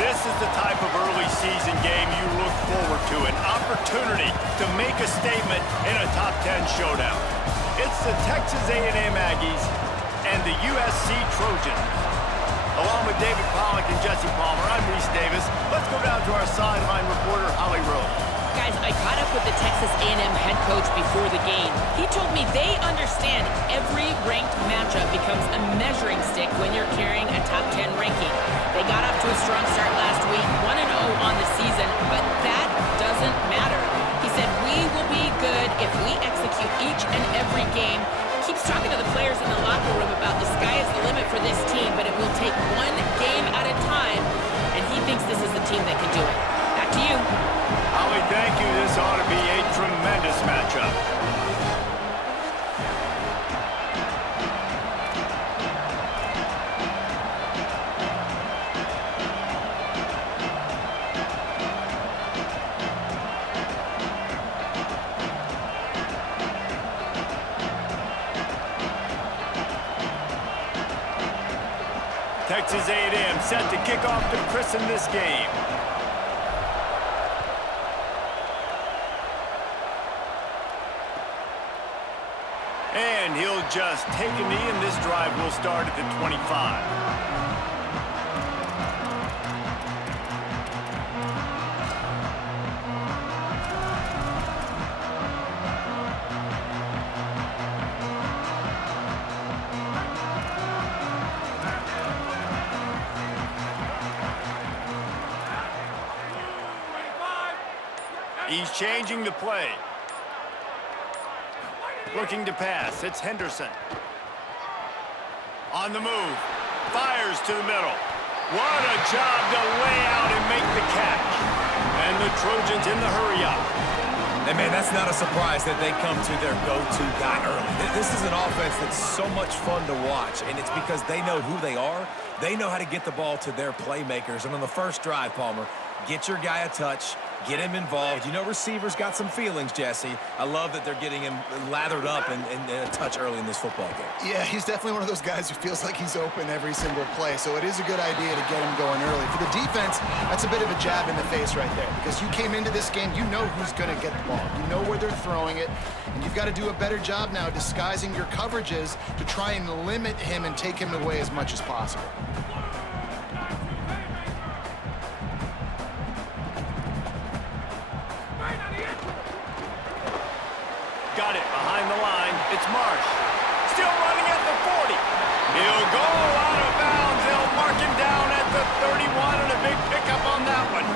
This is the type of early season game you look forward to, an opportunity to make a statement in a top 10 showdown. It's the Texas A&M Aggies and the USC Trojans. Along with David Pollack and Jesse Palmer, I'm Reese Davis. Let's go down to our sideline reporter, Holly Rowe. Guys, I caught up with the Texas A&M head coach before the game. He told me they understand every ranked matchup becomes a measuring stick when you're carrying a top 10 ranking. They got off to a strong start last week, 1-0 on the season, but that doesn't matter. He said, we will be good if we execute each and every game. Keeps talking to the players in the locker room about the sky is the limit for this team, but it will take one game at a time, and he thinks this is the team that can do it. Back to you. Holly, thank you. This ought to be a tremendous matchup. Texas A&M set to kick off to christen this game. And he'll just take a knee, and this drive will start at the 25. He's changing the play. Looking to pass. It's Henderson. On the move. Fires to the middle. What a job to lay out and make the catch. And the Trojans in the hurry up. And, man, that's not a surprise that they come to their go-to guy early. This is an offense that's so much fun to watch, and it's because they know who they are. They know how to get the ball to their playmakers. And on the first drive, Palmer, get your guy a touch. Get him involved. You know receivers got some feelings, Jesse. I love that they're getting him lathered up and a touch early in this football game. Yeah, he's definitely one of those guys who feels like he's open every single play, so it is a good idea to get him going early. For the defense, that's a bit of a jab in the face right there, because you came into this game, you know who's going to get the ball. You know where they're throwing it, and you've got to do a better job now disguising your coverages to try and limit him and take him away as much as possible. Got it behind the line. It's Marsh. Still running at the 40. He'll go out of bounds. They'll mark him down at the 31, and a big pickup on that one.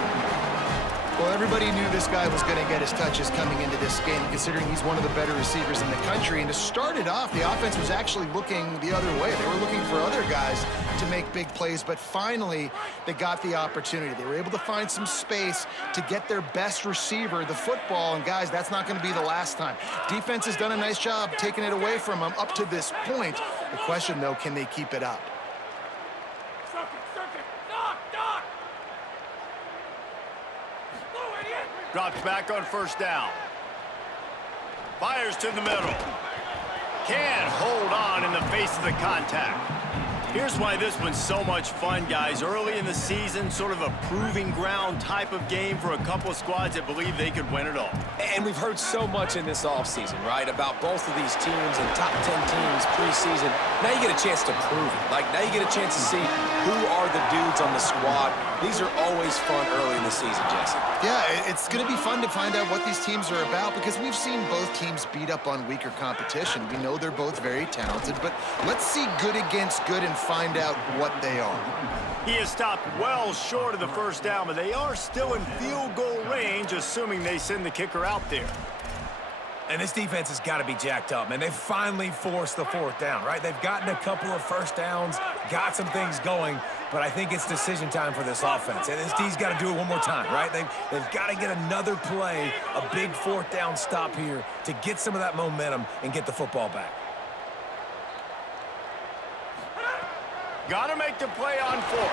Well, everybody knew this guy was going to get his touches coming into this game, considering he's one of the better receivers in the country. And to start it off, the offense was actually looking the other way. They were looking for other guys to make big plays, but finally they got the opportunity. They were able to find some space to get their best receiver the football, and guys, that's not going to be the last time. Defense has done a nice job taking it away from them up to this point. The question, though, can they keep it up? Drops back on first down. Fires to the middle. Can't hold on in the face of the contact. Here's why this one's so much fun, guys. Early in the season, sort of a proving ground type of game for a couple of squads that believe they could win it all. And we've heard so much in this offseason, right, about both of these teams and top 10 teams preseason. Now you get a chance to prove it. Like, now you get a chance to see who are the dudes on the squad. These are always fun early in the season, Jesse. Yeah, it's going to be fun to find out what these teams are about, because we've seen both teams beat up on weaker competition. We know they're both very talented, but let's see good against good and find out what they are. He has stopped well short of the first down, but they are still in field goal range, assuming they send the kicker out there. And this defense has got to be jacked up, man. They've finally forced the fourth down, right? They've gotten a couple of first downs, got some things going, but I think it's decision time for this offense. And this D's got to do it one more time, right? They've got to get another play, a big fourth down stop here to get some of that momentum and get the football back. Got to make the play on fourth.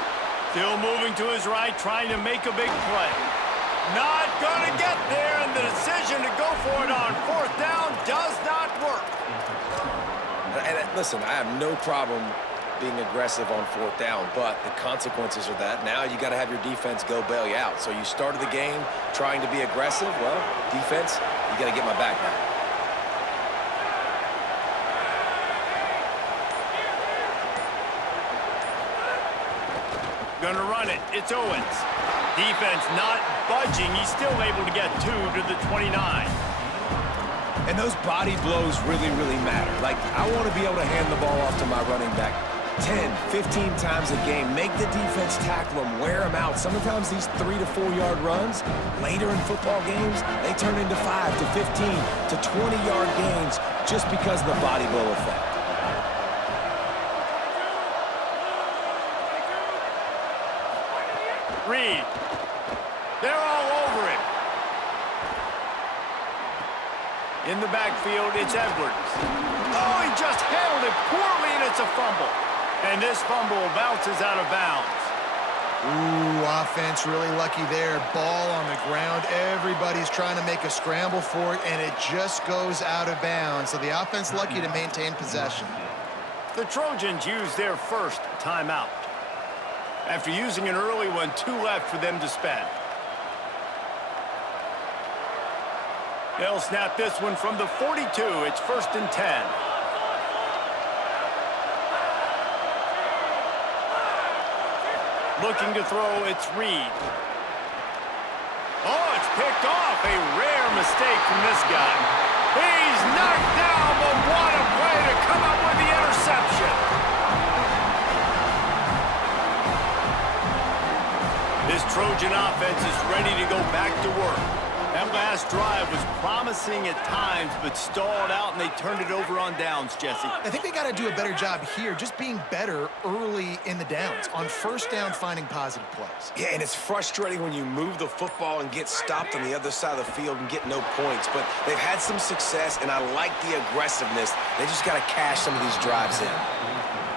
Still moving to his right, trying to make a big play. Not going to get there, and the decision to go for it on fourth down does not work. And listen, I have no problem being aggressive on 4th down, but the consequences are that now you got to have your defense go bail you out. So you started the game trying to be aggressive. Well, defense, you got to get my back now. Gonna run it. It's Owens. Defense not budging. He's still able to get 2 to the 29. And those body blows really, really matter. Like, I want to be able to hand the ball off to my running back 10, 15 times a game. Make the defense tackle them, wear them out. Sometimes these 3 to 4 yard runs, later in football games, they turn into 5 to 15 to 20 yard gains just because of the body blow effect. Reed. They're all over him. In the backfield, it's Edwards. Oh, he just handled it poorly, and it's a fumble. And this fumble bounces out of bounds. Ooh, offense really lucky there. Ball on the ground. Everybody's trying to make a scramble for it, and it just goes out of bounds. So the offense lucky to maintain possession. The Trojans use their first timeout. After using an early one, 2 left for them to spend. They'll snap this one from the 42. It's 1st and 10. Looking to throw, it's Reed. Oh, it's picked off. A rare mistake from this guy. He's knocked down, but what a play to come up with the interception. This Trojan offense is ready to go back to work. That last drive was promising at times, but stalled out, and they turned it over on downs, Jesse. I think they got to do a better job here, just being better early in the downs. On 1st down, finding positive plays. Yeah, and it's frustrating when you move the football and get stopped on the other side of the field and get no points. But they've had some success, and I like the aggressiveness. They just got to cash some of these drives in.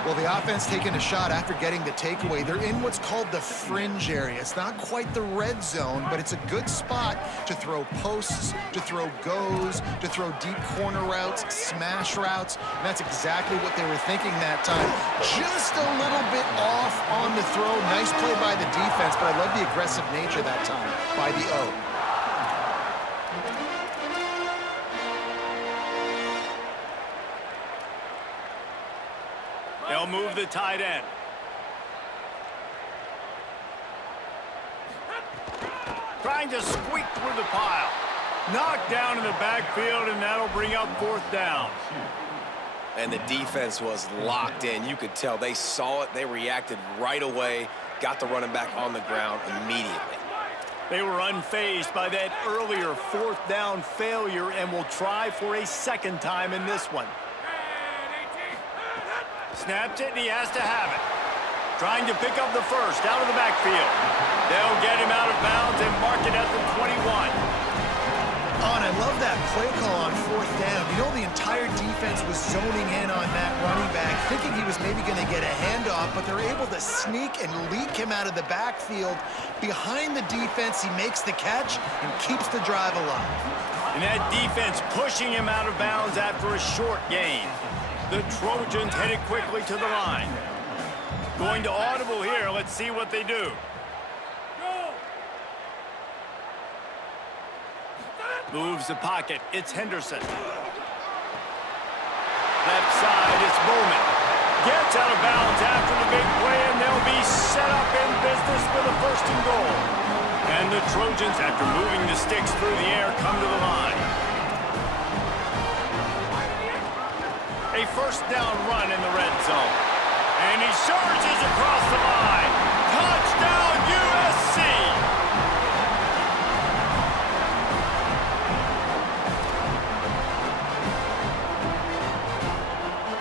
Well, the offense taking a shot after getting the takeaway. They're in what's called the fringe area. It's not quite the red zone, but it's a good spot to throw posts, to throw goes, to throw deep corner routes, smash routes. And that's exactly what they were thinking that time. Just a little bit off on the throw. Nice play by the defense, but I love the aggressive nature that time by the O. They'll move the tight end. Trying to squeak through the pile. Knocked down in the backfield, and that'll bring up 4th down. And the defense was locked in. You could tell they saw it. They reacted right away, got the running back on the ground immediately. They were unfazed by that earlier 4th down failure and will try for a 2nd time in this one. Snaps it, and he has to have it. Trying to pick up the first out of the backfield. They'll get him out of bounds and mark it at the 21. Oh, and I love that play call on 4th down. You know, the entire defense was zoning in on that running back, thinking he was maybe going to get a handoff, but they're able to sneak and leak him out of the backfield. Behind the defense, he makes the catch and keeps the drive alive. And that defense pushing him out of bounds after a short gain. The Trojans headed quickly to the line. Going to audible here. Let's see what they do. Moves the pocket. It's Henderson. Left side, it's Bowman. Gets out of bounds after the big play, and they'll be set up in business with a 1st and goal. And the Trojans, after moving the sticks through the air, come to the line. A 1st down run in the red zone. And he charges across the line. Touchdown, USC!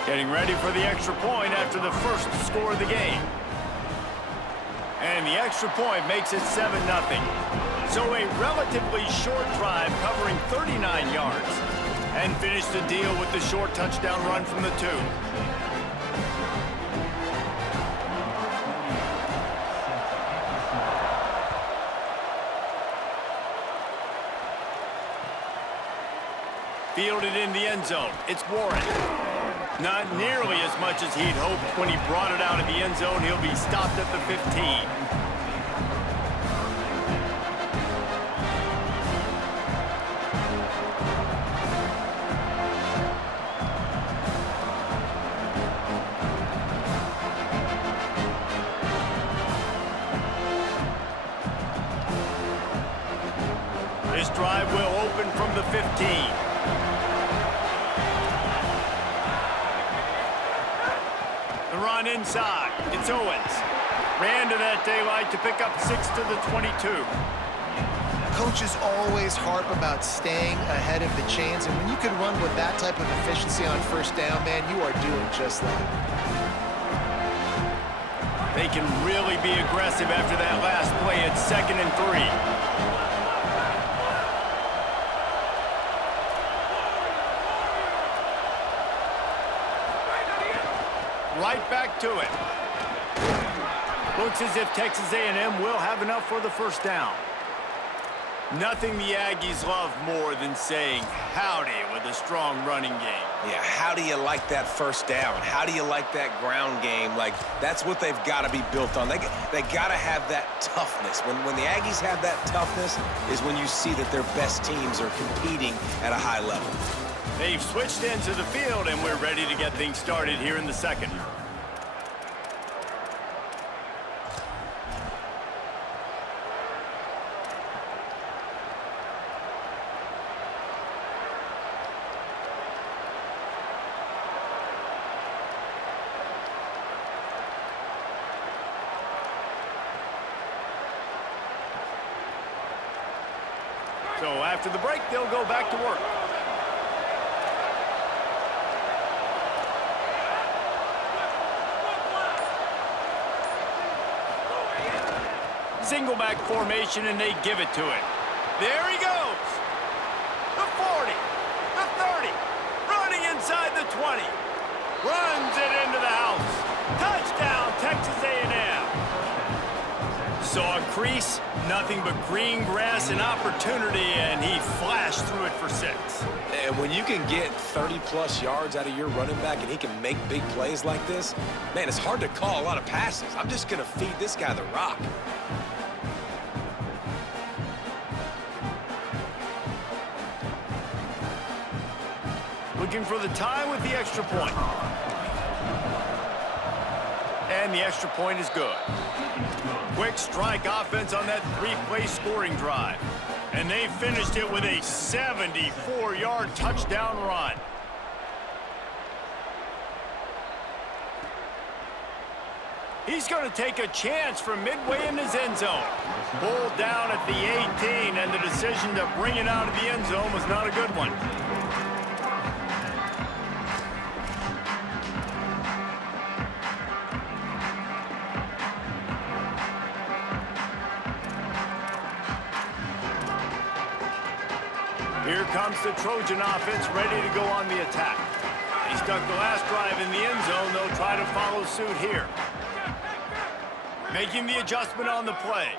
Getting ready for the extra point after the first score of the game. And the extra point makes it 7-0. So a relatively short drive covering 39 yards. And finish the deal with the short touchdown run from the 2. Fielded in the end zone. It's Warren. Not nearly as much as he'd hoped when he brought it out of the end zone. He'll be stopped at the 15. This drive will open from the 15. The run inside. It's Owens. Ran to that daylight to pick up 6 to the 22. Coaches always harp about staying ahead of the chains, and when you can run with that type of efficiency on first down, man, you are doing just that. They can really be aggressive after that last play. It's 2nd and 3. Right back to it. Looks as if Texas A&M will have enough for the first down. Nothing the Aggies love more than saying howdy with a strong running game. Yeah, how do you like that first down? How do you like that ground game? Like, that's what they've got to be built on. They got to have that toughness. When the Aggies have that toughness is when you see that their best teams are competing at a high level. They've switched into the field, and we're ready to get things started here in the second. So after the break, they'll go back to work. Single back formation, and they give it to it. There he goes. The 40, the 30, running inside the 20. Runs it into the house. Touchdown, Texas A&M. Saw a crease, nothing but green grass and opportunity, and he flashed through it for 6. And when you can get 30-plus yards out of your running back and he can make big plays like this, man, it's hard to call a lot of passes. I'm just going to feed this guy the rock. Looking for the tie with the extra point. And the extra point is good. Quick strike offense on that 3-play scoring drive. And they finished it with a 74-yard touchdown run. He's going to take a chance from midway in his end zone. Pulled down at the 18, and the decision to bring it out of the end zone was not a good one. Here comes the Trojan offense ready to go on the attack. He stuck the last drive in the end zone. They'll try to follow suit here. Making the adjustment on the play.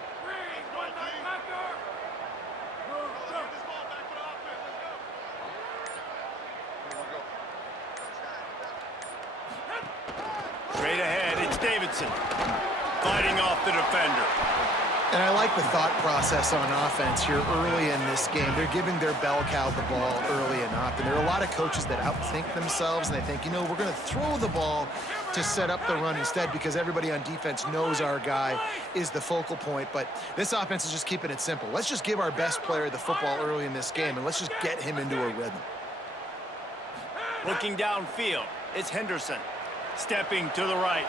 Straight ahead, it's Davidson. Fighting off the defender. And I like the thought process on offense here early in this game. They're giving their bell cow the ball early and often. There are a lot of coaches that outthink themselves, and they think, you know, we're going to throw the ball to set up the run instead because everybody on defense knows our guy is the focal point. But this offense is just keeping it simple. Let's just give our best player the football early in this game, and let's just get him into a rhythm. Looking downfield, it's Henderson. Stepping to the right.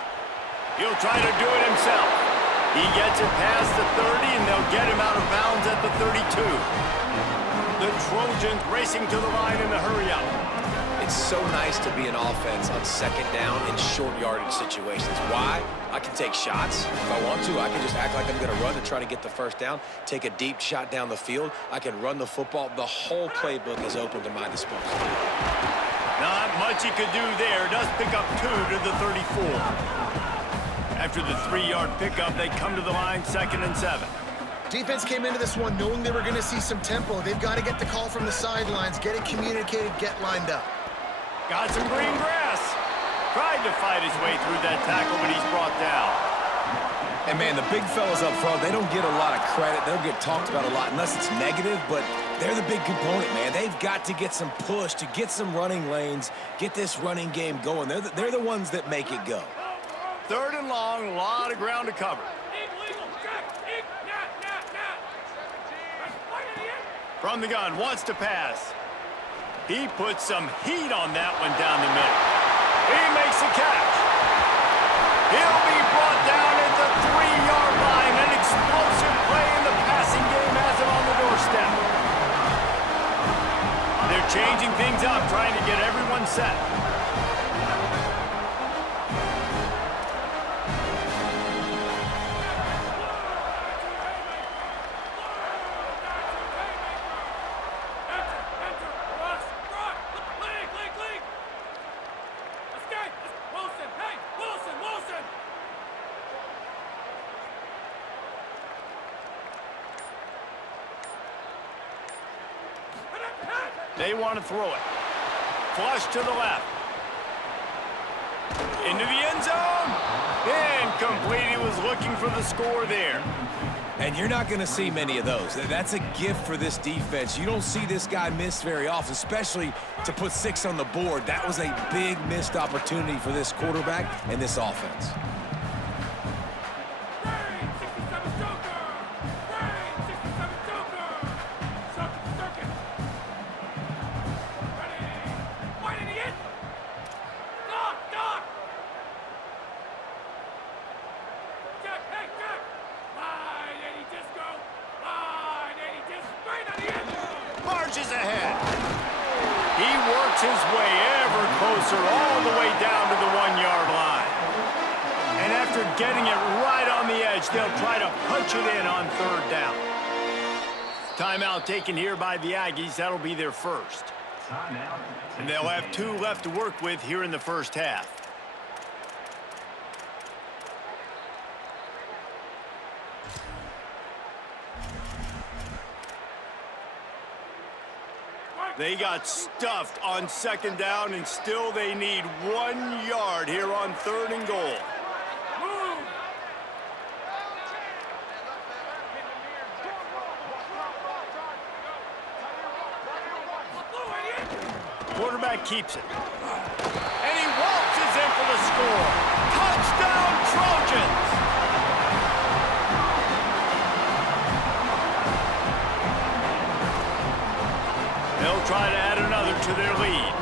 He'll try to do it himself. He gets it past the 30, and they'll get him out of bounds at the 32. The Trojans racing to the line in the hurry-up. It's so nice to be an offense on second down in short yardage situations. Why? I can take shots if I want to. I can just act like I'm going to run to try to get the first down, take a deep shot down the field. I can run the football. The whole playbook is open to my disposal. Not much he could do there. Does pick up 2 to the 34. After the 3-yard pickup, they come to the line 2nd and 7. Defense came into this one knowing they were going to see some tempo. They've got to get the call from the sidelines, get it communicated, get lined up. Got some green grass. Tried to fight his way through that tackle, but he's brought down. And, man, the big fellas up front, they don't get a lot of credit. They don't get talked about a lot unless it's negative, but they're the big component, man. They've got to get some push to get some running lanes, get this running game going. They're the ones that make it go. 3rd and long, a lot of ground to cover. From the gun, wants to pass. He puts some heat on that one down the middle. He makes a catch. He'll be brought down at the 3-yard line. An explosive play in the passing game has him on the doorstep. They're changing things up, trying to get everyone set. They want to throw it. Flush to the left. Into the end zone. Incomplete. He was looking for the score there. And you're not going to see many of those. That's a gift for this defense. You don't see this guy miss very often, especially to put 6 on the board. That was a big missed opportunity for this quarterback and this offense. Marches ahead. He works his way ever closer all the way down to the 1-yard line. And after getting it right on the edge, they'll try to punch it in on 3rd down. Timeout taken here by the Aggies. That'll be their first. And they'll have 2 left to work with here in the first half. They got stuffed on 2nd down, and still they need 1 yard here on 3rd and goal. Quarterback keeps it. And he waltzes in for the score. Touchdown, Trojans! They'll try to add another to their lead.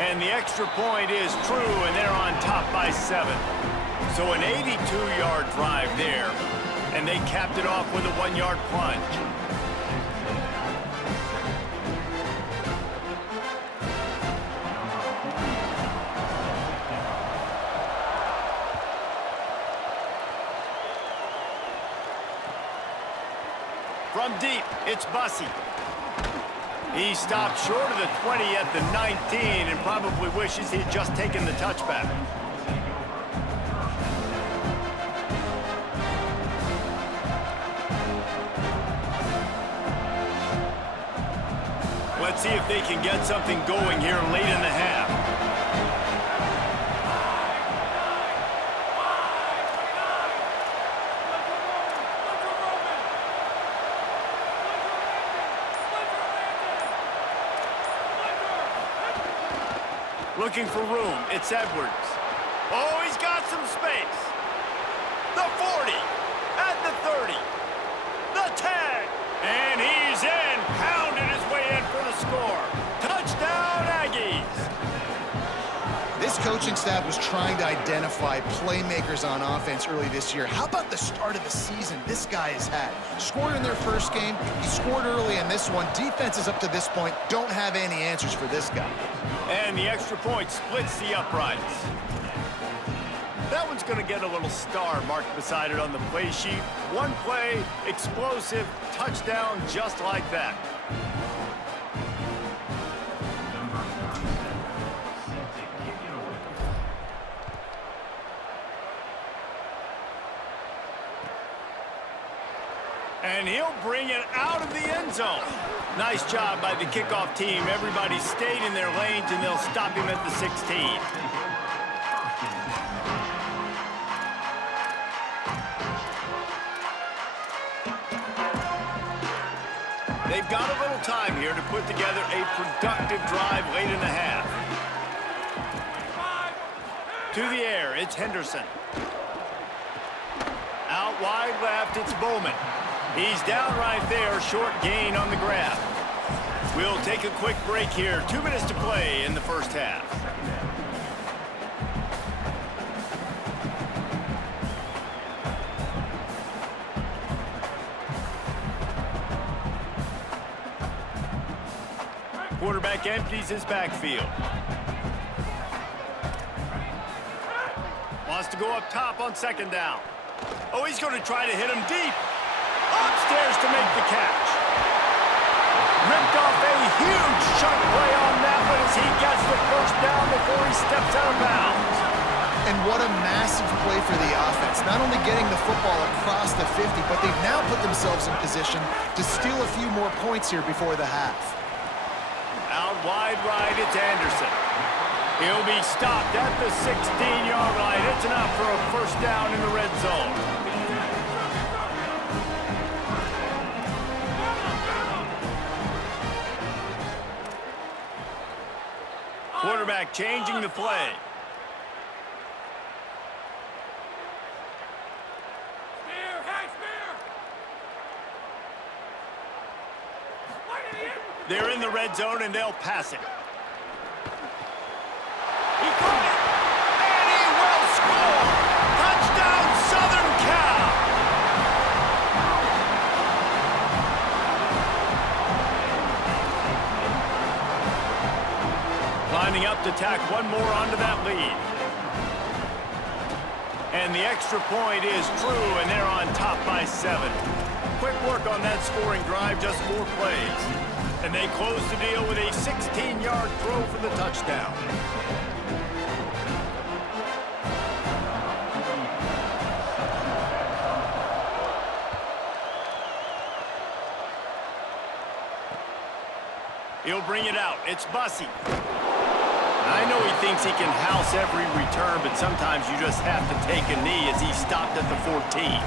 And the extra point is true, and they're on top by 7. So an 82-yard drive there, and they capped it off with a 1-yard plunge. From deep, it's Bussey. He stopped short of the 20 at the 19 and probably wishes he'd just taken the touchback. Let's see if they can get something going here late in the half. Looking for room. It's Edwards. Oh, he's got some space. The 40. At the 30. The 10. And he's in. Pounded his way in for the score. Touchdown, Aggies. This coaching staff was trying to identify playmakers on offense early this year. How about the start of the season this guy has had? Scored in their first game. He scored early in this one. Defenses up to this point don't have any answers for this guy. And the extra point splits the uprights. That one's going to get a little star marked beside it on the play sheet. One play, explosive, touchdown, just like that. And he'll bring it out of the end zone. Nice job by the kickoff team. Everybody stayed in their lanes, and they'll stop him at the 16. They've got a little time here to put together a productive drive late in the half. To the air, it's Henderson. Out wide left, it's Bowman. He's down right there, short gain on the grab. We'll take a quick break here. 2 minutes to play in the first half. Quarterback empties his backfield. Wants to go up top on second down. Oh, he's going to try to hit him deep. Upstairs to make the catch. Ripped off a huge chunk play on that one as he gets the first down before he steps out of bounds. And what a massive play for the offense. Not only getting the football across the 50, but they've now put themselves in position to steal a few more points here before the half. Out wide right, it's Anderson. He'll be stopped at the 16-yard line. It's enough for a first down in the red zone. Quarterback changing the play. They're in the red zone, and they'll pass it. He caught it, and he will score! Touchdown, Southern Cal! Lining up to tack one more onto that lead. And the extra point is true, and they're on top by 7. Quick work on that scoring drive, just 4 plays. And they close the deal with a 16-yard throw for the touchdown. He'll bring it out. It's Bussey. I know he thinks he can house every return, but sometimes you just have to take a knee as he stopped at the 14.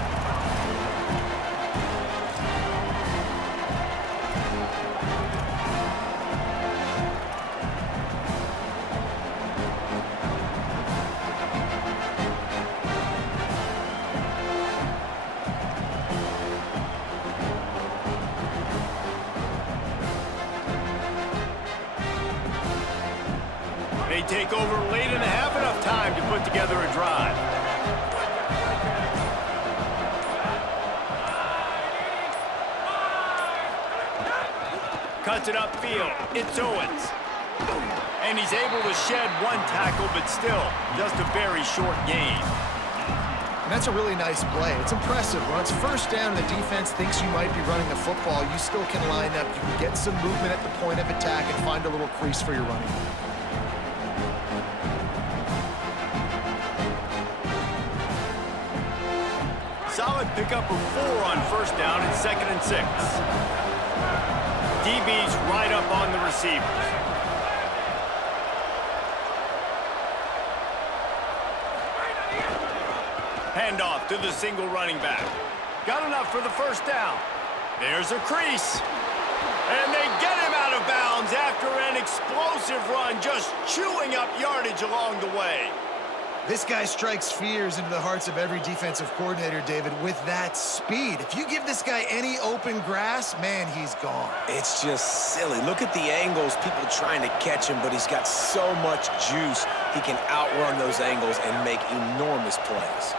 They take over late in the half, enough time to put together a drive. Cuts it upfield. It's Owens. And he's able to shed 1 tackle, but still just a very short gain. And that's a really nice play. It's impressive. When it's first down and the defense thinks you might be running the football, you still can line up. You can get some movement at the point of attack and find a little crease for your running back. Solid pickup of 4 on first down and 2nd and 6. DB's right up on the receivers. Handoff to the single running back. Got enough for the first down. There's a crease. And they get him out of bounds after an explosive run, just chewing up yardage along the way. This guy strikes fears into the hearts of every defensive coordinator, David, with that speed. If you give this guy any open grass, man, he's gone. It's just silly. Look at the angles, people trying to catch him, but he's got so much juice. He can outrun those angles and make enormous plays.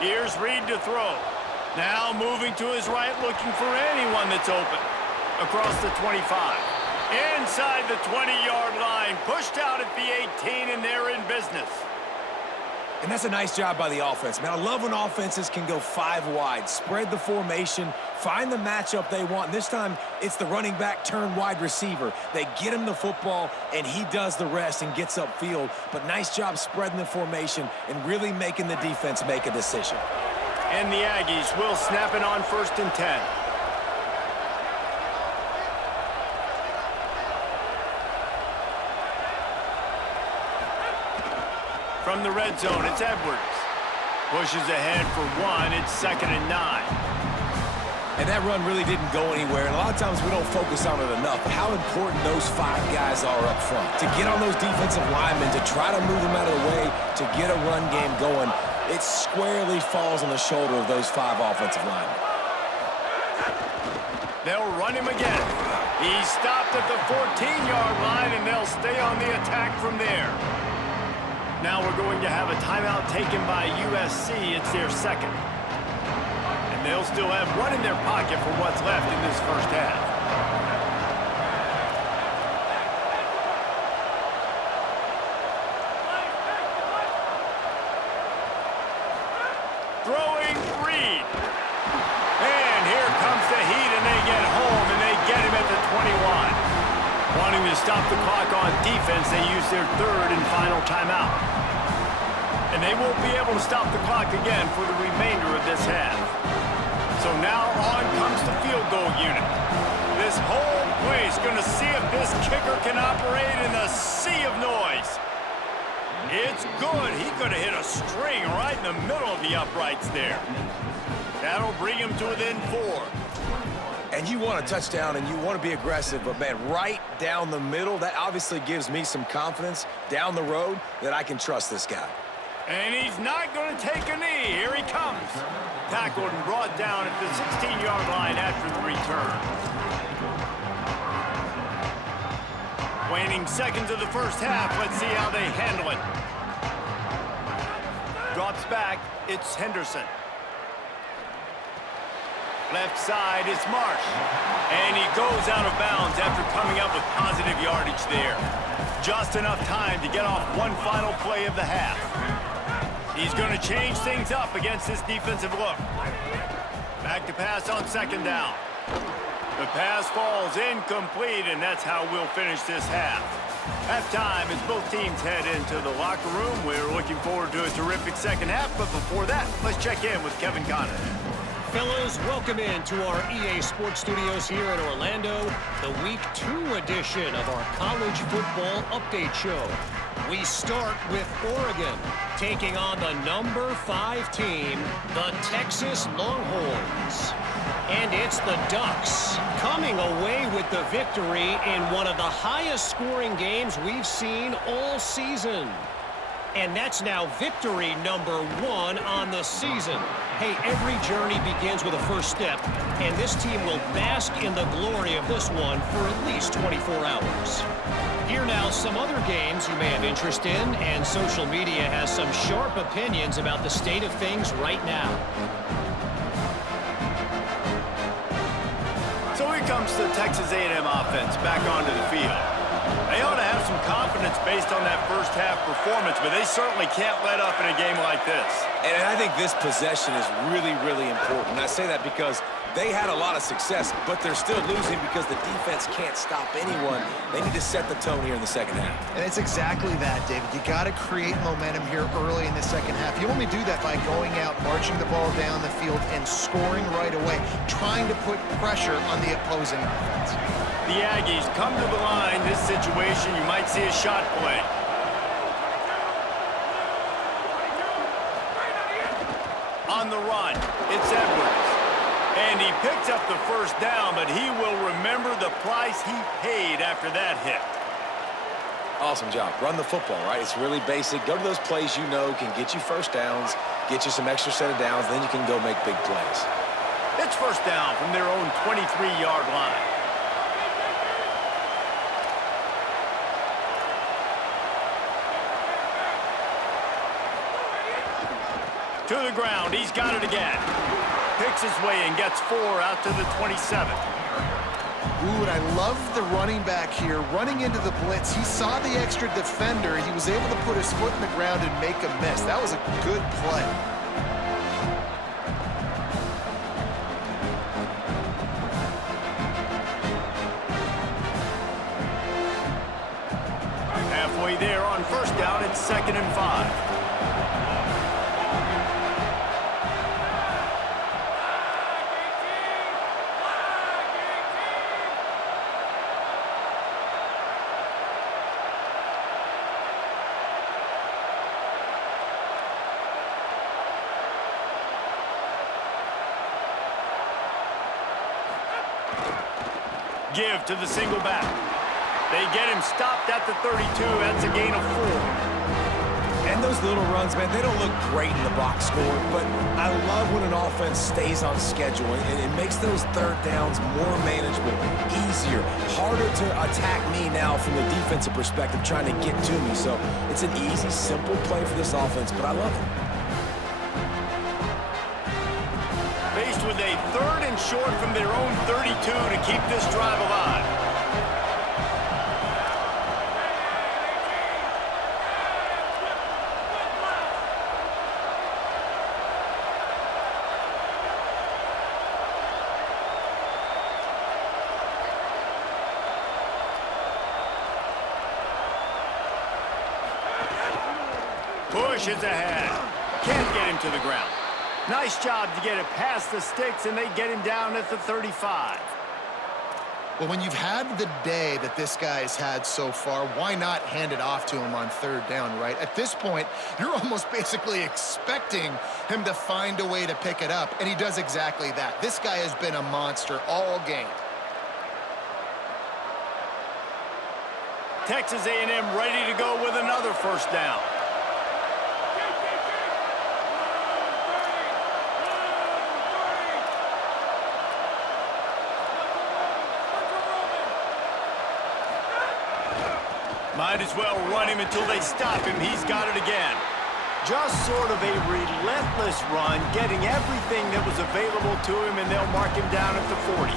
Here's Reed to throw. Now moving to his right, looking for anyone that's open. Across the 25. Inside the 20-yard line. Pushed out at the 18, and they're in business. And that's a nice job by the offense, man. I love when offenses can go 5 wide, spread the formation, find the matchup they want. This time, it's the running back turned wide receiver. They get him the football, and he does the rest and gets upfield. But nice job spreading the formation and really making the defense make a decision. And the Aggies will snap it on 1st and 10. From the red zone, it's Edwards. Pushes ahead for 1. It's 2nd and 9. And that run really didn't go anywhere. And a lot of times we don't focus on it enough. But how important those 5 guys are up front. To get on those defensive linemen, to try to move them out of the way, to get a run game going, it squarely falls on the shoulder of those 5 offensive linemen. They'll run him again. He's stopped at the 14-yard line, and they'll stay on the attack from there. Now we're going to have a timeout taken by USC. It's their 2nd. And they'll still have one in their pocket for what's left in this first half. Throwing Reed. And here comes the heat, and they get home, and they get him at the 21. Wanting to stop the clock on defense, they use their 3rd and final timeout. And they won't be able to stop the clock again for the remainder of this half. So now on comes the field goal unit. This whole place going to see if this kicker can operate in a sea of noise. It's good. He could have hit a string right in the middle of the uprights there. That'll bring him to within 4. And you want a touchdown and you want to be aggressive, but man, right down the middle, that obviously gives me some confidence down the road that I can trust this guy. And he's not going to take a knee. Here he comes. Tackled and brought down at the 16-yard line after the return. Waning seconds of the first half. Let's see how they handle it. Drops back. It's Henderson. Left side, it's Marsh. And he goes out of bounds after coming up with positive yardage there. Just enough time to get off one final play of the half. He's going to change things up against this defensive look. Back to pass on 2nd down. The pass falls incomplete, and that's how we'll finish this half. Halftime as both teams head into the locker room. We're looking forward to a terrific second half, but before that, let's check in with Kevin Conner. Fellows, welcome in to our EA Sports Studios here in Orlando, the Week 2 edition of our College Football Update Show. We start with Oregon, taking on the number 5 team, the Texas Longhorns. And it's the Ducks coming away with the victory in one of the highest scoring games we've seen all season. And that's now victory number 1 on the season. Hey, every journey begins with a first step, and this team will bask in the glory of this one for at least 24 hours. Here now, some other games you may have interest in, and social media has some sharp opinions about the state of things right now. So here comes the Texas A&M offense back onto the field. They ought to have some confidence based on that first half performance, but they certainly can't let up in a game like this. And I think this possession is really, really important. And I say that because they had a lot of success, but they're still losing because the defense can't stop anyone. They need to set the tone here in the second half. And it's exactly that, David. You got to create momentum here early in the second half. You only do that by going out, marching the ball down the field, and scoring right away, trying to put pressure on the opposing offense. The Aggies come to the line. This situation, you might see a shot play. On the run, it's Edwards. And he picks up the first down, but he will remember the price he paid after that hit. Awesome job. Run the football, right? It's really basic. Go to those plays you know can get you first downs, get you some extra set of downs, then you can go make big plays. It's first down from their own 23-yard line. To the ground, he's got it again. Picks his way and gets 4 out to the 27. Ooh, and I love the running back here. Running into the blitz, he saw the extra defender. He was able to put his foot in the ground and make a miss. That was a good play. Halfway there on first down, it's 2nd and 5. Give to the single back. They get him stopped at the 32. That's a gain of 4. And those little runs, man, they don't look great in the box score, but I love when an offense stays on schedule, and it makes those third downs more manageable, easier, harder to attack me now from the defensive perspective trying to get to me. So it's an easy, simple play for this offense, but I love it. Faced with a 3rd and short from their own 32 to keep this drive alive. Pushes ahead. Can't get him to the ground. Nice job to get it past the sticks, and they get him down at the 35. Well, when you've had the day that this guy's had so far, why not hand it off to him on 3rd down, right? At this point, you're almost basically expecting him to find a way to pick it up, and he does exactly that. This guy has been a monster all game. Texas A&M ready to go with another 1st down. Might as well run him until they stop him. He's got it again. Just sort of a relentless run, getting everything that was available to him, and they'll mark him down at the 40.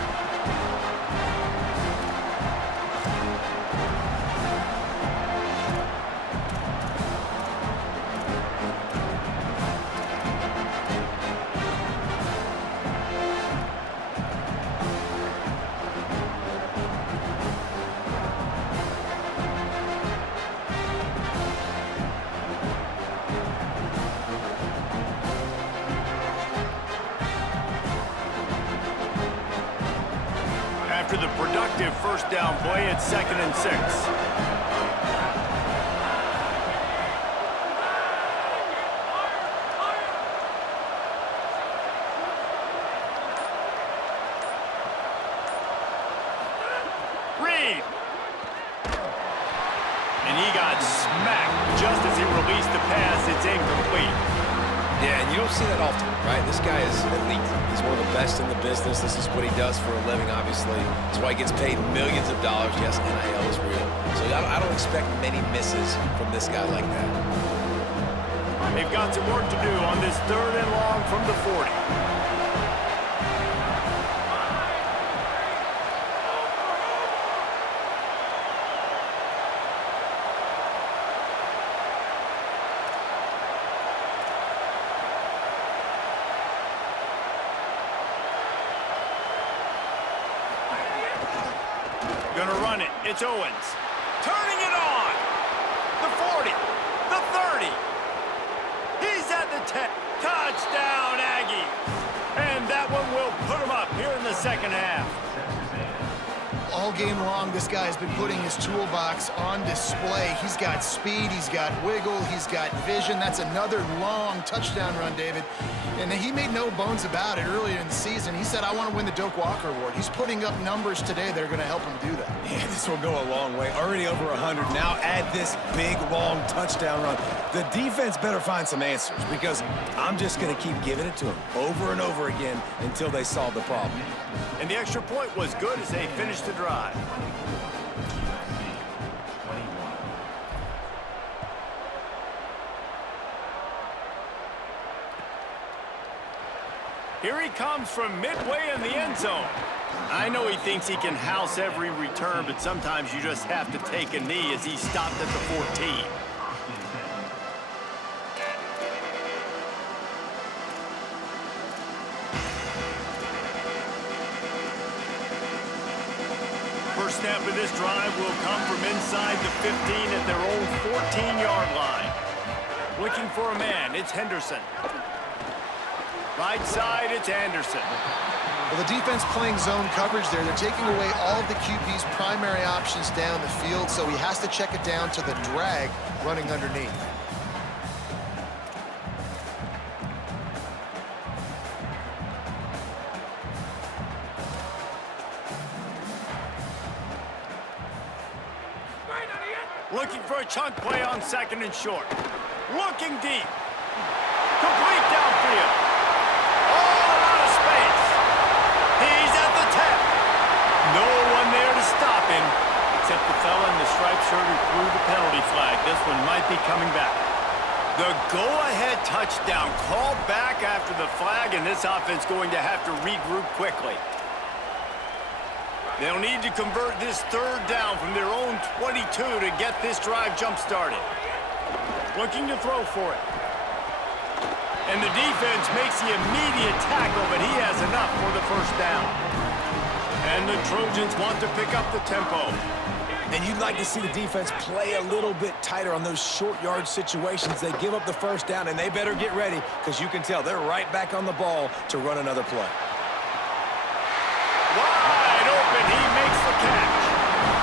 After the productive 1st down play, it's 2nd and 6. Reed. And he got smacked just as he released the pass. It's incomplete. Yeah, and you don't see that often, right? This guy is elite. He's one of the best in the business. This is what he does for a living, obviously. That's why he gets paid millions of dollars. Yes, NIL is real. So I don't expect many misses from this guy like that. They've got some work to do on this 3rd and long from the 40. Gonna run it. It's Owens. Turning it on. The 40. The 30. He's at the 10. Touchdown, Aggies. And that one will put him up here in the 2nd half. All game long, this guy has been putting his toolbox on display. He's got speed, he's got wiggle, he's got vision. That's another long touchdown run, David. And he made no bones about it earlier in the season. He said, I want to win the Doak Walker Award. He's putting up numbers today that are going to help him do that. Yeah, this will go a long way. Already over 100. Now add this big, long touchdown run. The defense better find some answers because I'm just going to keep giving it to them over and over again until they solve the problem. And the extra point was good as they finished the drive. Here he comes from midway in the end zone. I know he thinks he can house every return, but sometimes you just have to take a knee as he stopped at the 14. First snap of this drive will come from inside the 15 at their own 14-yard line. Looking for a man, it's Henderson. Right side, it's Anderson. Well, the defense playing zone coverage there. They're taking away all of the QB's primary options down the field, so he has to check it down to the drag running underneath. Looking for a chunk play on second and short. Looking deep. Complete downfield. All out of space. He's at the 10. No one there to stop him, except the fella in the striped shirt who threw the penalty flag. This one might be coming back. The go-ahead touchdown called back after the flag, and this offense going to have to regroup quickly. They'll need to convert this third down from their own 22 to get this drive jump-started. Looking to throw for it. And the defense makes the immediate tackle, but he has enough for the first down. And the Trojans want to pick up the tempo. And you'd like to see the defense play a little bit tighter on those short yard situations. They give up the first down, and they better get ready because you can tell they're right back on the ball to run another play. Wide open, he makes the catch.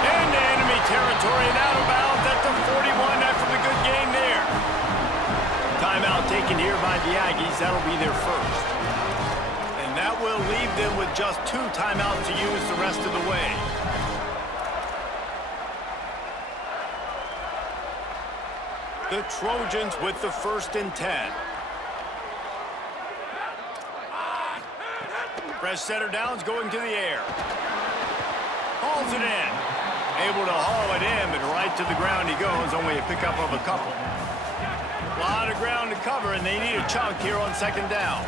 Into enemy territory and out of bounds at the 41 after the good gain there. Timeout taken here by the Aggies. That'll be their first. And that will leave them with just 2 timeouts to use the rest of the way. The Trojans with the 1st and 10. Fresh setter downs going to the air. Hauls it in. Able to haul it in, but right to the ground he goes. Only a pickup of a couple. A lot of ground to cover, and they need a chunk here on second down.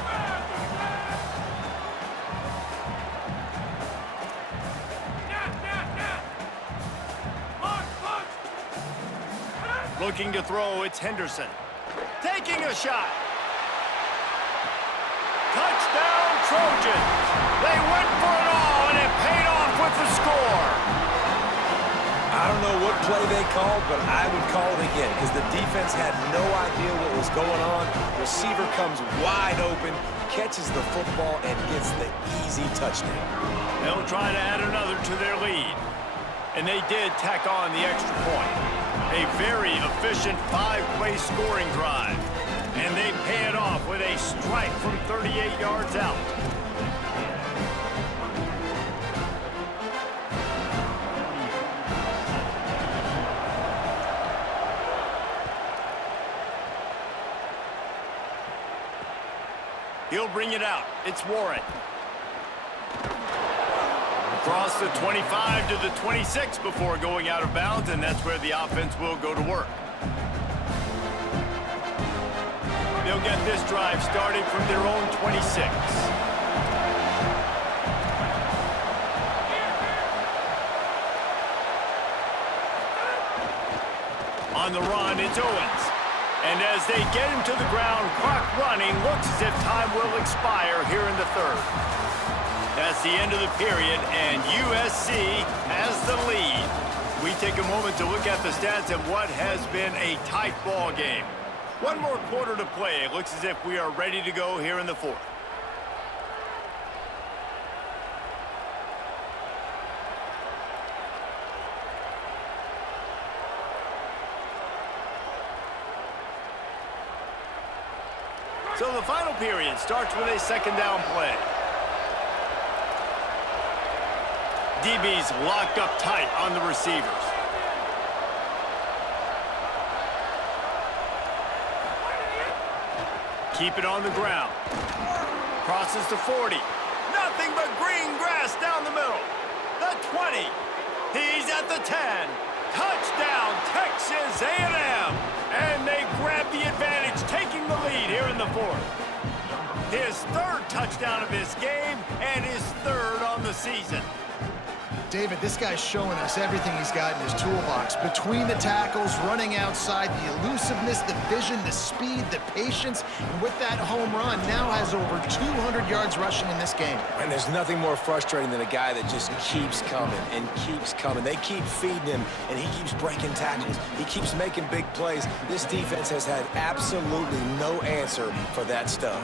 Looking to throw, it's Henderson. Taking a shot. Touchdown, Trojans. They went for it all, and it paid off with the score. I don't know what play they called, but I would call it again because the defense had no idea what was going on. Receiver comes wide open, catches the football, and gets the easy touchdown. They'll try to add another to their lead. And they did tack on the extra point. A very efficient 5-play scoring drive. And they pay it off with a strike from 38 yards out. He'll bring it out. It's Warren. Across the 25 to the 26 before going out of bounds, and that's where the offense will go to work. They'll get this drive started from their own 26. On the run, it's Owens. And as they get him to the ground, clock running, looks as if time will expire here in the third. That's the end of the period, and USC has the lead. We take a moment to look at the stats of what has been a tight ball game. One more quarter to play. It looks as if we are ready to go here in the fourth. So the final period starts with a second down play. DB's locked up tight on the receivers. Keep it on the ground. Crosses to 40. Nothing but green grass down the middle. The 20. He's at the 10. Touchdown, Texas A&M. And they grab the advantage, taking the lead here in the fourth. His 3rd touchdown of this game and his 3rd on the season. David, this guy's showing us everything he's got in his toolbox. Between the tackles, running outside, the elusiveness, the vision, the speed, the patience. And with that home run, now has over 200 yards rushing in this game. And there's nothing more frustrating than a guy that just keeps coming and keeps coming. They keep feeding him, and he keeps breaking tackles. He keeps making big plays. This defense has had absolutely no answer for that stud.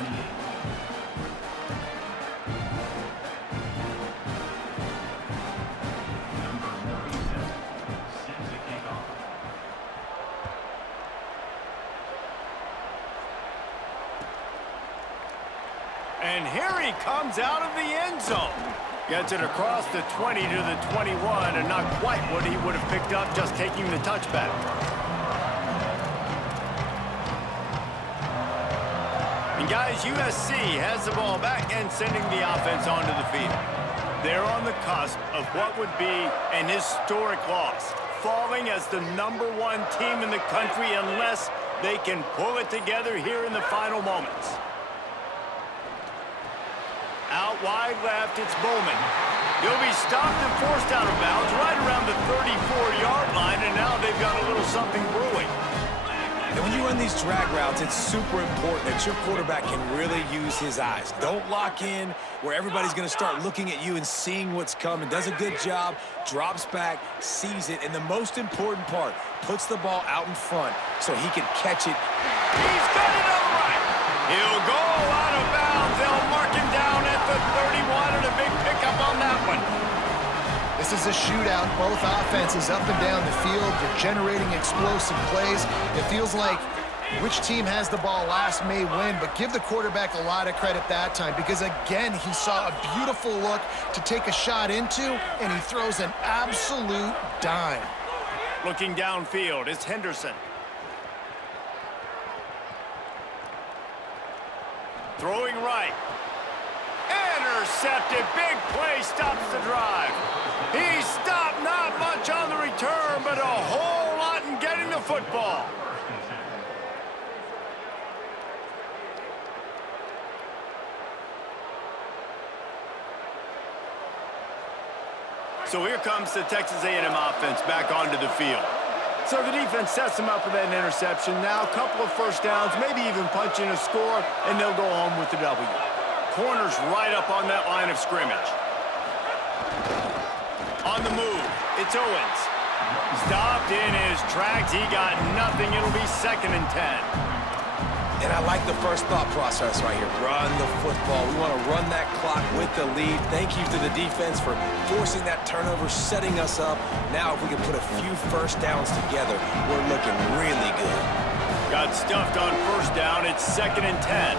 And here he comes out of the end zone. Gets it across the 20 to the 21, and not quite what he would have picked up just taking the touchback. And guys, USC has the ball back and sending the offense onto the field. They're on the cusp of what would be an historic loss, falling as the #1 team in the country unless they can pull it together here in the final moments. Out wide left, it's Bowman. He'll be stopped and forced out of bounds right around the 34-yard line, and now they've got a little something brewing. And when you run these drag routes, it's super important that your quarterback can really use his eyes. Don't lock in where everybody's going to start looking at you and seeing what's coming. Does a good job, drops back, sees it, and the most important part, puts the ball out in front so he can catch it. He's got it all right. He'll go out of bounds. They'll mark him down at the 31, and a big pickup on that one. This is a shootout. Both offenses up and down the field. They're generating explosive plays. It feels like which team has the ball last may win, but give the quarterback a lot of credit that time because, again, he saw a beautiful look to take a shot into, and he throws an absolute dime. Looking downfield, it's Henderson. Throwing right. Intercepted. Big play stops the drive. He stopped, not much on the return, but a whole lot in getting the football. So here comes the Texas A&M offense back onto the field. So the defense sets them up with that interception. Now a couple of first downs, maybe even punch in a score, and they'll go home with the W. Corners right up on that line of scrimmage. On the move, it's Owens. Stopped in his tracks. He got nothing. It'll be 2nd and 10. And I like the first thought process right here. Run the football. We want to run that clock with the lead. Thank you to the defense for forcing that turnover, setting us up. Now if we can put a few first downs together, we're looking really good. Got stuffed on first down. It's 2nd and 10.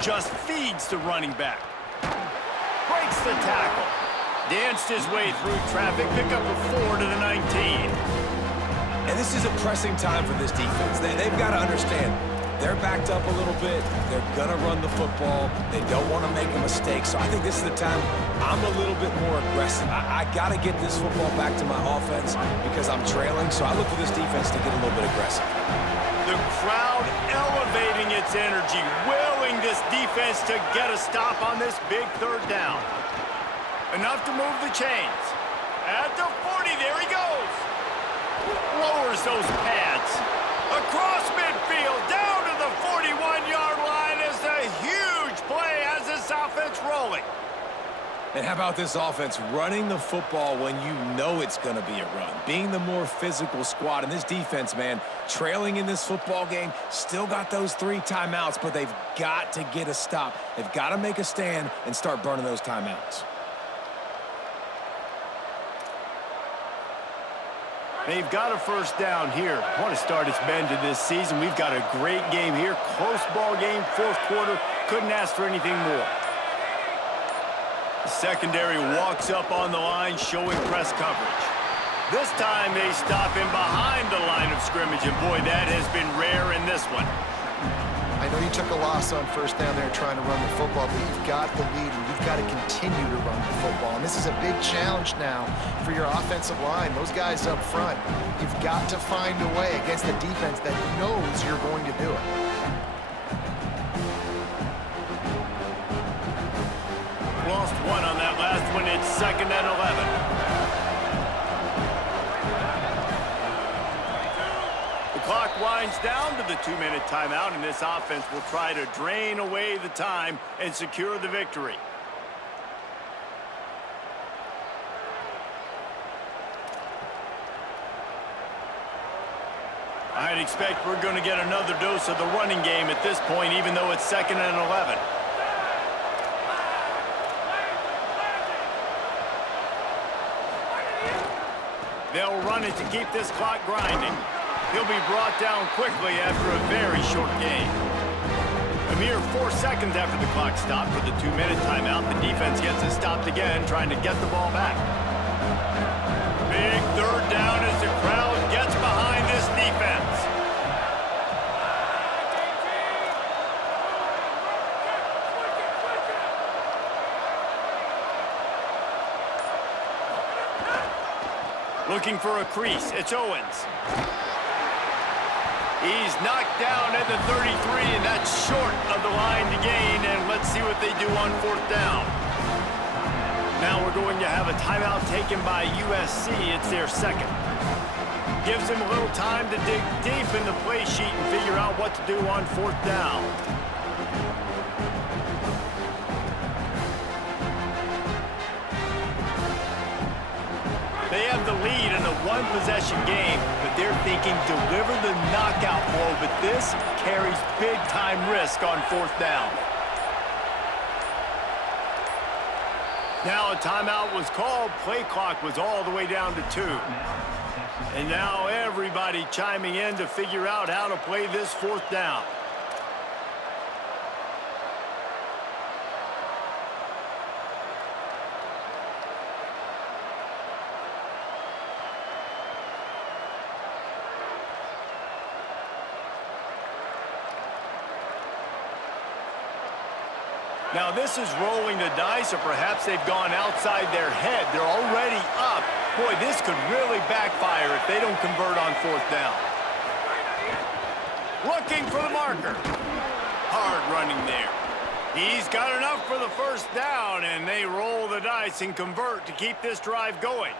Just feeds the running back. Breaks the tackle. Danced his way through traffic. Pick up a 4 to the 19. And this is a pressing time for this defense. They've got to understand, they're backed up a little bit. They're going to run the football. They don't want to make a mistake. So I think this is the time I'm a little bit more aggressive. I got to get this football back to my offense because I'm trailing. So I look for this defense to get a little bit aggressive. The crowd elevating its energy, willing this defense to get a stop on this big 3rd down. Enough to move the chains. At the 40, there he goes. Lowers those pads. Across midfield, down to the 41-yard line is a huge play as this offense rolling. And how about this offense running the football when you know it's going to be a run? Being the more physical squad. And this defense, man, trailing in this football game, still got those 3 timeouts, but they've got to get a stop. They've got to make a stand and start burning those timeouts. They've got a first down here. What a start it's been to this season. We've got a great game here. Close ball game, 4th quarter. Couldn't ask for anything more. The secondary walks up on the line, showing press coverage. This time they stop him behind the line of scrimmage, and boy, that has been rare in this one. I know you took a loss on first down there trying to run the football, but you've got the lead, and you've got to continue to run the football. And this is a big challenge now for your offensive line. Those guys up front, you've got to find a way against a defense that knows you're going to do it. Lost one on that last one. It's 2nd and 11. The clock winds down to the 2-minute timeout, and this offense will try to drain away the time and secure the victory. I'd expect we're going to get another dose of the running game at this point, even though it's 2nd and 11. They'll run it to keep this clock grinding. He'll be brought down quickly after a very short game. A mere 4 seconds after the clock stopped for the 2-minute timeout, the defense gets it stopped again, trying to get the ball back. Big third down as the crowd gets behind this defense. Looking for a crease, it's Owens. He's knocked down at the 33, and that's short of the line to gain, and let's see what they do on 4th down. Now we're going to have a timeout taken by USC. It's their second. Gives them a little time to dig deep in the play sheet and figure out what to do on 4th down. They have the lead in a one-possession game, but they're thinking deliver the knockout blow, but this carries big-time risk on 4th down. Now a timeout was called. Play clock was all the way down to 2. And now everybody chiming in to figure out how to play this 4th down. Now this is rolling the dice, or perhaps they've gone outside their head. They're already up. Boy, this could really backfire if they don't convert on 4th down. Looking for the marker. Hard running there. He's got enough for the 1st down, and they roll the dice and convert to keep this drive going.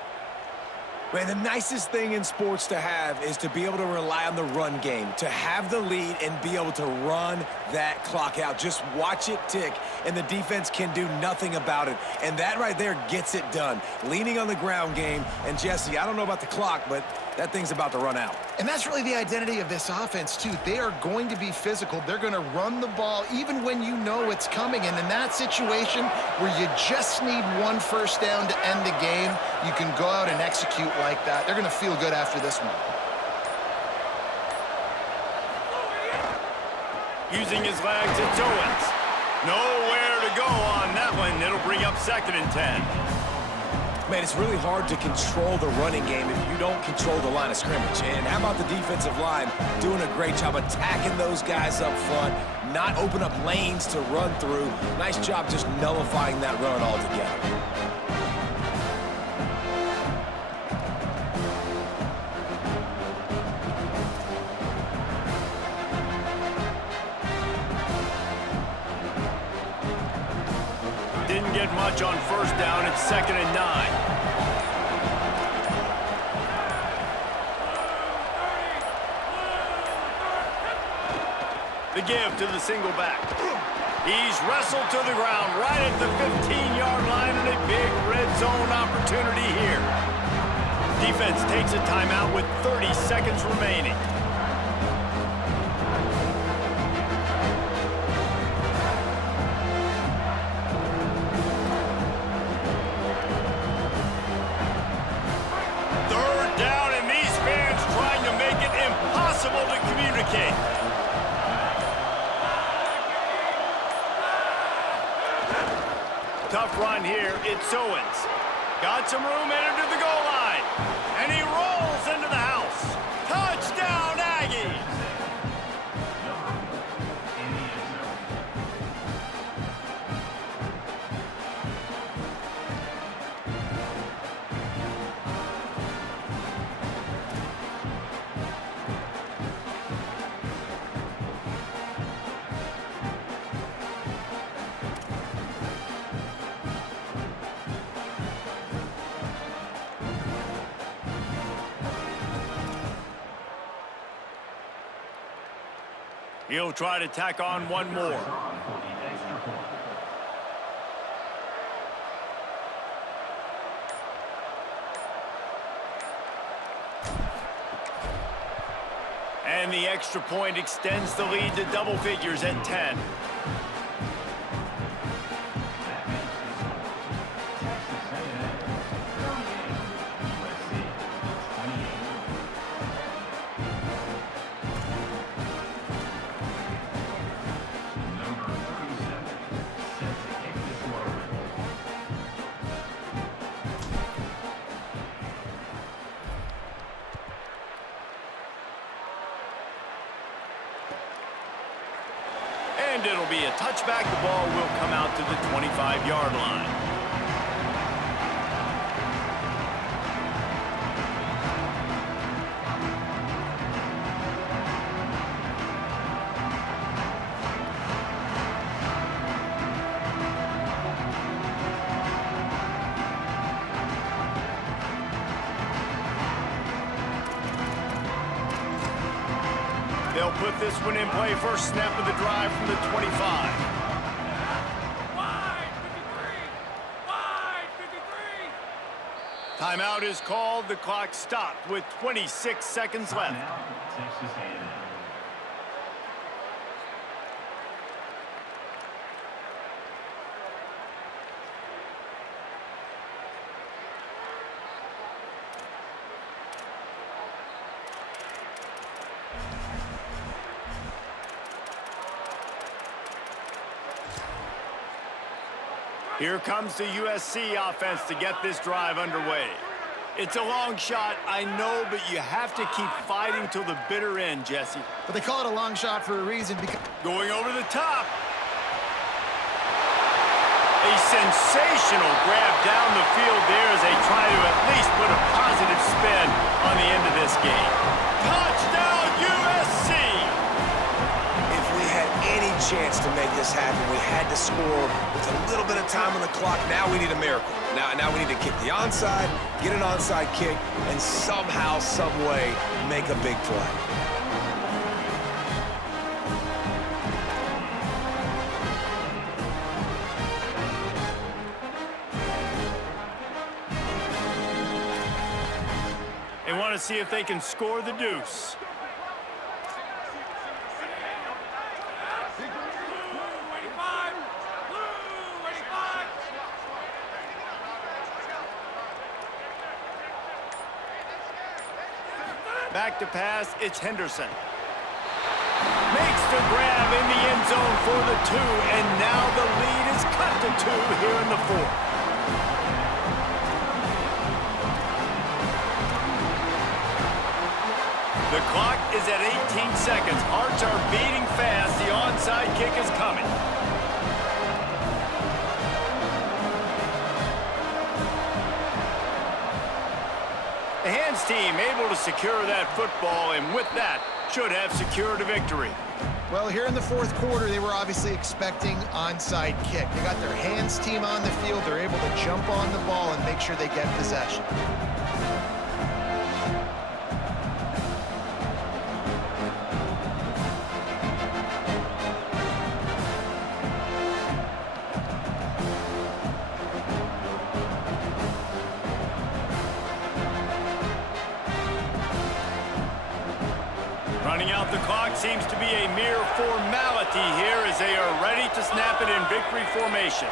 Man, the nicest thing in sports to have is to be able to rely on the run game, to have the lead and be able to run that clock out. Just watch it tick, and the defense can do nothing about it. And that right there gets it done. Leaning on the ground game, and Jesse, I don't know about the clock, but that thing's about to run out. And that's really the identity of this offense, too. They are going to be physical. They're going to run the ball even when you know it's coming. And in that situation where you just need one 1st down to end the game, you can go out and execute like that. They're going to feel good after this one. Using his legs, it's Owens. Nowhere to go on that one. It'll bring up 2nd and 10. Man, it's really hard to control the running game if you don't control the line of scrimmage. And how about the defensive line doing a great job attacking those guys up front, not open up lanes to run through. Nice job just nullifying that run altogether. Didn't get much on 1st down. It's 2nd and 9. The give to the single back. He's wrestled to the ground right at the 15-yard line, and a big red zone opportunity here. Defense takes a timeout with 30 seconds remaining. To communicate. Tough run here. It's Owens. Got some room entered to the goal line. And he rolls into the house. Touchdown, Aggies! He'll try to tack on one more. And the extra point extends the lead to double figures at 10. timed. It'll be a touchback. The ball will come out to the 25-yard line. They'll put this one in play. First snap of the drive from the 25. Wide 53! Wide 53! Timeout is called. The clock stopped with 26 seconds left. Texas A&M. Here comes the USC offense to get this drive underway. It's a long shot, I know, but you have to keep fighting till the bitter end, Jesse. But they call it a long shot for a reason. Because Going over the top. A sensational grab down the field there as they try to at least put a positive spin on the end of this game. Touchdown, USC! If we had any chance to make this happen, we had to score with a little bit of time on the clock. Now we need a miracle. Now we need to kick the onside, get an onside kick, and somehow, some way, make a big play. They want to see if they can score the deuce. Back to pass, it's Henderson. Makes the grab in the end zone for the 2, and now the lead is cut to 2 here in the 4th. The clock is at 18 seconds. Hearts are beating fast. The onside kick is coming. The hands team able to secure that football, and with that, should have secured a victory. well, here in the fourth quarter, they were obviously expecting onside kick. They got their hands team on the field. They're able to jump on the ball and make sure they get possession. Running out the clock seems to be a mere formality here as they are ready to snap it in victory formation.